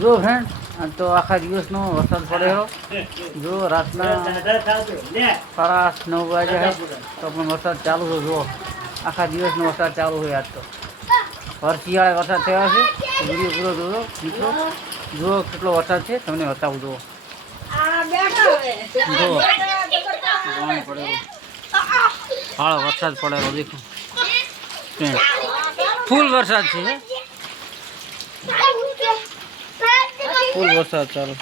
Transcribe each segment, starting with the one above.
જો ફ્રેન્ડ તો આખા દિવસનો વરસાદ પડેલો જો રાતના સાડા આઠ, નવ વાગે તો પણ વરસાદ ચાલુ હોય જો. આખા દિવસનો વરસાદ ચાલુ હોય આજ તો. હર શિયાળે વરસાદ થયો છે. વીડિયો પૂરો જોજો, મિત્રો. જુઓ કેટલો વરસાદ છે, તમને બતાવું જુઓ જુઓ હા વરસાદ પડેલો, દેખો. ફૂલ વરસાદ છે ફૂલ વરસાદ ચાલુ.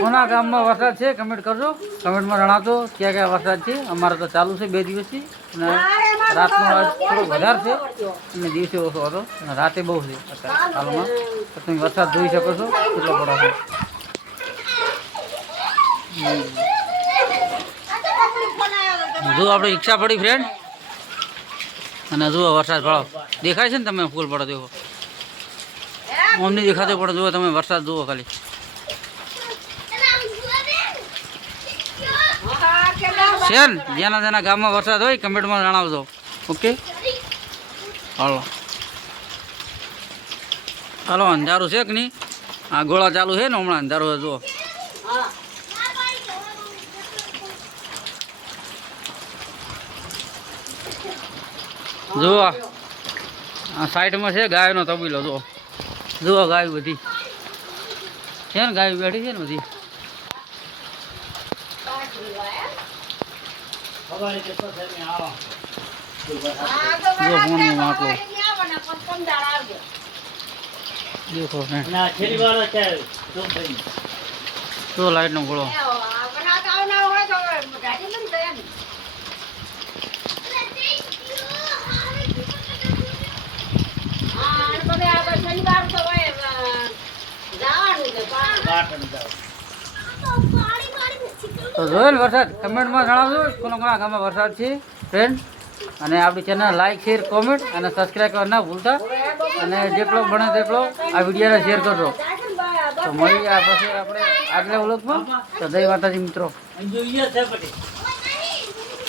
કોના ગામમાં વરસાદ છે કમેન્ટ કરજો. કમેન્ટમાં જણાવજો ક્યાં ક્યાં વરસાદ છે. અમારે તો ચાલુ છે બે દિવસથી. અને રાતનો થોડો વધારે છે. અને દિવસે ઓછો હતો. અને રાતે બહુ છે અત્યારે હાલમાં. તો તમે વરસાદ જોઈ શકો છો. કેટલો પડો છે. જો આપણે રિક્ષા પડી ફ્રેન્ડ અને જુઓ વરસાદ પડો. દેખાય છે ને તમે ફૂલ પડો દેખો અમને દેખાતો પણ જુઓ તમે વરસાદ જુઓ ખાલી. છે ને જેના જેના ગામમાં વરસાદ હોય, કમેન્ટમાં જણાવજો. ઓકે? હાલો. હાલો, અંધારું છે કે નહીં? આ ગોળા ચાલુ છે ને હમણાં, અંધારું જુઓ. જુઓ આ સાઈડમાં છે ગાયનો તબીલો, જુઓ. જુઓ ગાય બધી. છે ને ગાય બેઠી છે ને બધી. જો નો માટલો દેખો ફ્રેન્ડ જો લાઈટનો ગોળો. તો જોયેલ વરસાદ. કમેન્ટમાં જણાવજો. કોના કોના ગામમાં વરસાદ છે ફ્રેન્ડ અને આપણી ચેનલ લાઈક શેર કોમેન્ટ અને સબસ્ક્રાઈબ કરવા ના ભૂલતા. અને જેટલો બને તેટલો આ વિડીયોને શેર કરજો. તો મળીએ આ પછી આપણે આગલા વ્લોગમાં તો જય માતાજી મિત્રો.